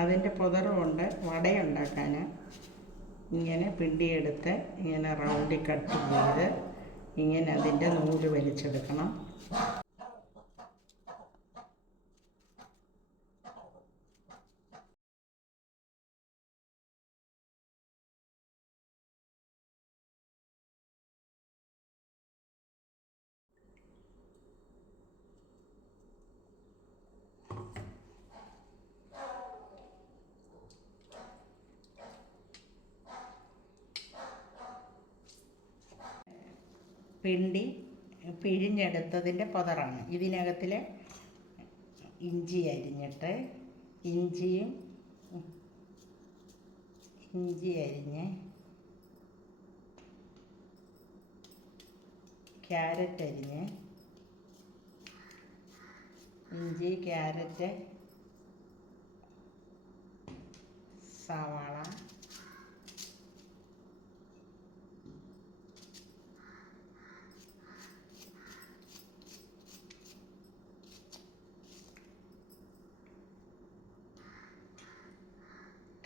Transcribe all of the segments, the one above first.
അതിന്റെ പുതറ് കൊണ്ട് വടയുണ്ടാക്കാൻ ഇങ്ങനെ പിണ്ടിയെടുത്ത് ഇങ്ങനെ റൗണ്ടിൽ കട്ട് ചെയ്ത് ഇങ്ങനെ അതിന്റെ നൂൽ വലിച്ചെടുക്കണം. പിണ്ടി പിഴിഞ്ഞെടുത്തതിന്റെ പൊതറാണ്. ഇതിനകത്തിൽ ഇഞ്ചി അരിഞ്ഞിട്ട് ഇഞ്ചിയും ഇഞ്ചി അരിഞ്ഞ് ക്യാരറ്റ് അരിഞ്ഞ് ഇഞ്ചി ക്യാരറ്റ് സവാള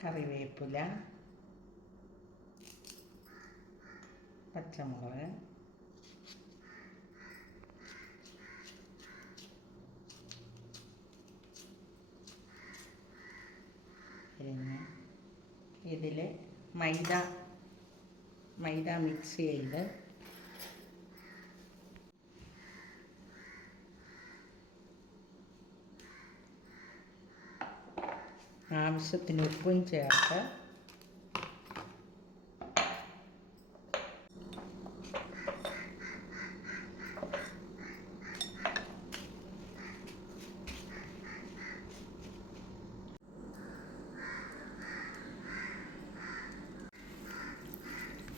കറിവേപ്പില പച്ചമുളക് പിന്നെ ഇതിൽ മൈദ മൈദ മിക്സ് ചെയ്ത് ആവശ്യത്തിന് ഉപ്പും ചേർത്ത്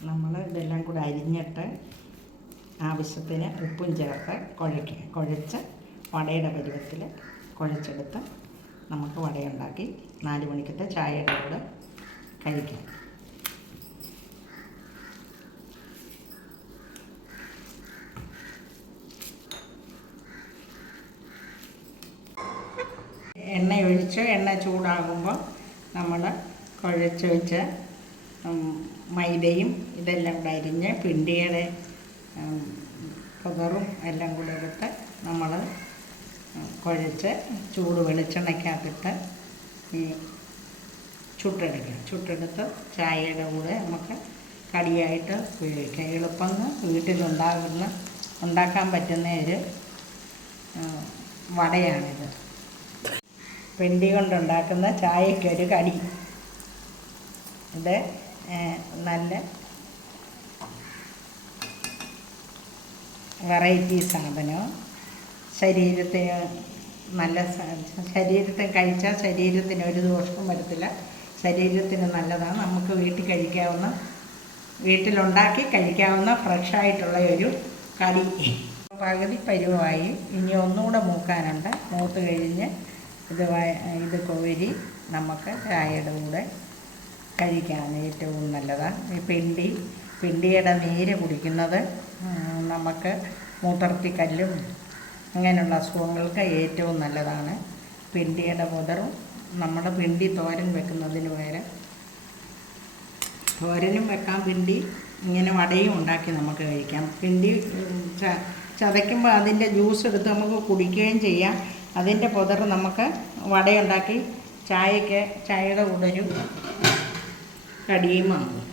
നമ്മൾ ഇതെല്ലാം കൂടെ അരിഞ്ഞിട്ട് ആവശ്യത്തിന് ഉപ്പും ചേർത്ത് കുഴയ്ക്കുക കുഴച്ച് വടയുടെ പരുവത്തിൽ കുഴച്ചെടുത്ത് നമുക്ക് വടയുണ്ടാക്കി നാല് മണിക്കത്തെ ചായയുടെ കൂടെ കഴിക്കാം. എണ്ണ ഒഴിച്ച് എണ്ണ ചൂടാകുമ്പോൾ നമ്മൾ കുഴച്ച് വെച്ച മൈദയും ഇതെല്ലാം കൂടെ അരിഞ്ഞ് പിണ്ടിയുടെ പുതറും എല്ലാം കൂടെ എടുത്ത് നമ്മൾ കുഴച്ച് ചൂട് വെളിച്ചെണ്ണയ്ക്കകത്തിട്ട് ഈ ചുട്ടെടുക്കുക. ചുട്ടെടുത്ത് ചായയുടെ കൂടെ നമുക്ക് കടിയായിട്ട് ഉപയോഗിക്കാം. എളുപ്പം വീട്ടിലുണ്ടാകുന്ന ഉണ്ടാക്കാൻ പറ്റുന്ന ഒരു വടയാണിത്. വെണ്ടി കൊണ്ടുണ്ടാക്കുന്ന ചായക്കൊരു കടി. ഇത് നല്ല വെറൈറ്റി സാധനവും ശരീരത്തിന് നല്ല ശരീരത്തെ കഴിച്ചാൽ ശരീരത്തിന് ഒരു ദോഷവും വരത്തില്ല. ശരീരത്തിന് നല്ലതാണ്. നമുക്ക് വീട്ടിൽ കഴിക്കാവുന്ന വീട്ടിലുണ്ടാക്കി കഴിക്കാവുന്ന ഫ്രഷായിട്ടുള്ള ഒരു കറി. പകുതി പരുവായി. ഇനി ഒന്നുകൂടെ മൂക്കാനുണ്ട്. മൂത്ത് കഴിഞ്ഞ് ഇത് ഇത് കോരി നമുക്ക് ചായയുടെ കൂടെ കഴിക്കാൻ ഏറ്റവും നല്ലതാണ്. ഈ പിണ്ടി പിണ്ടിയുടെ നീര് കുടിക്കുന്നത് നമുക്ക് നമുക്ക് മൂത്രത്തിക്കല്ലും അങ്ങനെയുള്ള അസുഖങ്ങൾക്ക് ഏറ്റവും നല്ലതാണ്. പിണ്ടിയുടെ മുതറും നമ്മുടെ പിണ്ടി തോരൻ വെക്കുന്നതിന് പകരം തോരനും വെക്കാം. പിണ്ടി ഇങ്ങനെ വടയും ഉണ്ടാക്കി നമുക്ക് കഴിക്കാം. പിണ്ടി ചതയ്ക്കുമ്പോൾ അതിന്റെ ജ്യൂസ് എടുത്ത് നമുക്ക് കുടിക്കുകയും ചെയ്യാം. അതിന്റെ പുതർ നമുക്ക് വടയുണ്ടാക്കി ചായയ്ക്ക് ചായയുടെ കൂടെ ഒരു കടിയുമാകും